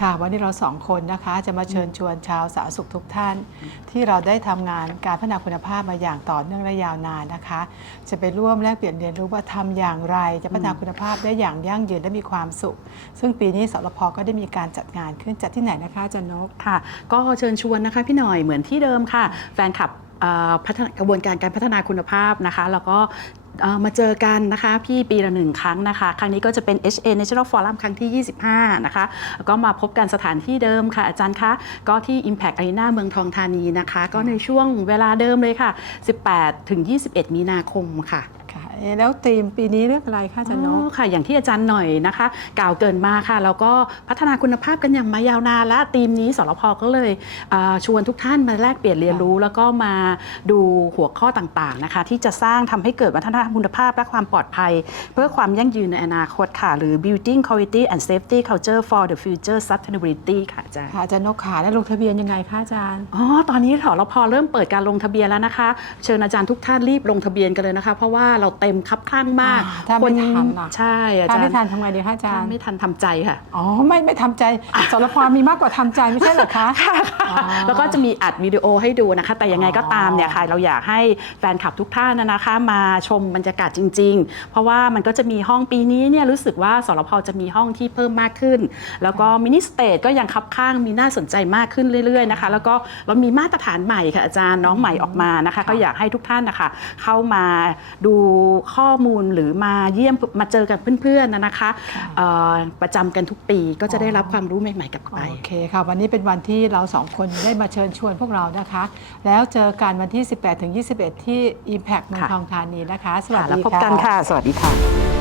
ค่ะวันนี้เราสองคนนะคะจะมาเชิญชวนชาวสาธารณสุขทุกท่าน ที่เราได้ทำงานการพัฒนาคุณภาพมาอย่างต่อเนื่องและยาวนานนะคะ จะไปร่วมแลกเปลี่ยนเรียนรู้ว่าทำอย่างไร จะพัฒนาคุณภาพได้อย่างยั่งยืนและมีความสุข ซึ่งปีนี้สรพก็ได้มีการจัดงานขึ้นจัดที่ไหนนะคะอาจารย์นก ค่ะ ก็เชิญชวนนะคะพี่หน่อยเหมือนที่เดิมค่ะ แฟนคลับเอ่อพัฒนากระบวนการการพัฒนาคุณภาพนะคะ แล้วก็ มาเจอกันนะคะพี่ปีละหนึ่งครั้งนะคะ ครั้งนี้ก็จะเป็น HA National Forum ครั้งที่ 25 นะคะ ก็มาพบกันสถานที่เดิมค่ะ อาจารย์คะ ก็ที่ Impact Arena เมืองทองธานีนะคะ ก็ในช่วงเวลาเดิมเลยค่ะ 18 ถึง 21 มีนาคมค่ะ แล้วธีมปีนี้เรื่องอะไรคะอาจารย์นอ๋กอค่ะ อย่างที่อาจารย์หน่อยนะคะ กล่าวเกรินมาค่ะ แล้วก็พัฒนาคุณภาพกันอย่างมายาวนานและทีมนี้สรพก็เลยเอ่อชวนทุกท่านมาแลกเปลี่ยนเรียนรู้ แล้วก็มาดูหัวข้อต่างๆนะคะ ที่จะสร้างทำให้เกิดวัฒนธรรมคุณภาพและความปลอดภัย เพื่อความยั่งยืนในอนาคตค่ะ หรือ building quality and safety culture for the future sustainability ค่ะอาจารย์ ค่ะอาจารย์นกขาแล้วลงทะเบียนยังไงคะอาจารย์ อ๋อ ตอนนี้สรพเริ่มเปิดการลงทะเบียนแล้วนะคะ เชิญอาจารย์ทุกท่านรีบลงทะเบียนกันเลยนะคะ เพราะว่าเราเต็มคับคลั่งมากอ่าถ้าไม่ทันล่ะใช่อาถ้าจารไม่ย์ทันทำไงดีคะอาจารถ้าย์ไม่ทันทำใจค่ะอ๋อไม่ไม่ทำใจสรพมีมากกว่าทำใจไม่ใช่เหรอคะอ๋อแล้วก็จะมีอัดวิดีโอให้ดูนะคะ แต่ยังไงก็ตามเนี่ยอ๋อค่ะเราอยากให้แฟนคลับทุกท่านนะคะมาชมบรรยากาศจริง ๆ เพราะว่ามันก็จะมีห้องปีนี้เนี่ยรู้สึกว่าสรพจะมีห้องที่เพิ่มมากขึ้น แล้วก็มินิสเตทก็ยังคับข้างมีน่าสนใจมากขึ้นเรื่อยๆนะคะ แล้วก็เรามีมาตรฐานใหม่ค่ะอาจารย์น้องใหม่ออกมานะคะ ก็อยากให้ทุกท่านนะคะเข้ามาดูข้อมูลหรือมาเยี่ยมมาเจอกับเพื่อนๆนะคะเอ่อประจำกันทุกปีก็จะได้รับความรู้ใหม่ๆกลับไปโอเคค่ะวันนี้เป็นวันที่เราสองคนได้มาเชิญชวนพวกเรานะคะ แล้วเจอกันวันที่ 18ถึง21 ที่ Impact เมืองค่ะทองธานีนะคะ สวัสค่ะดีแล้วพบค่ะกันค่ะ สวัสดีค่ะ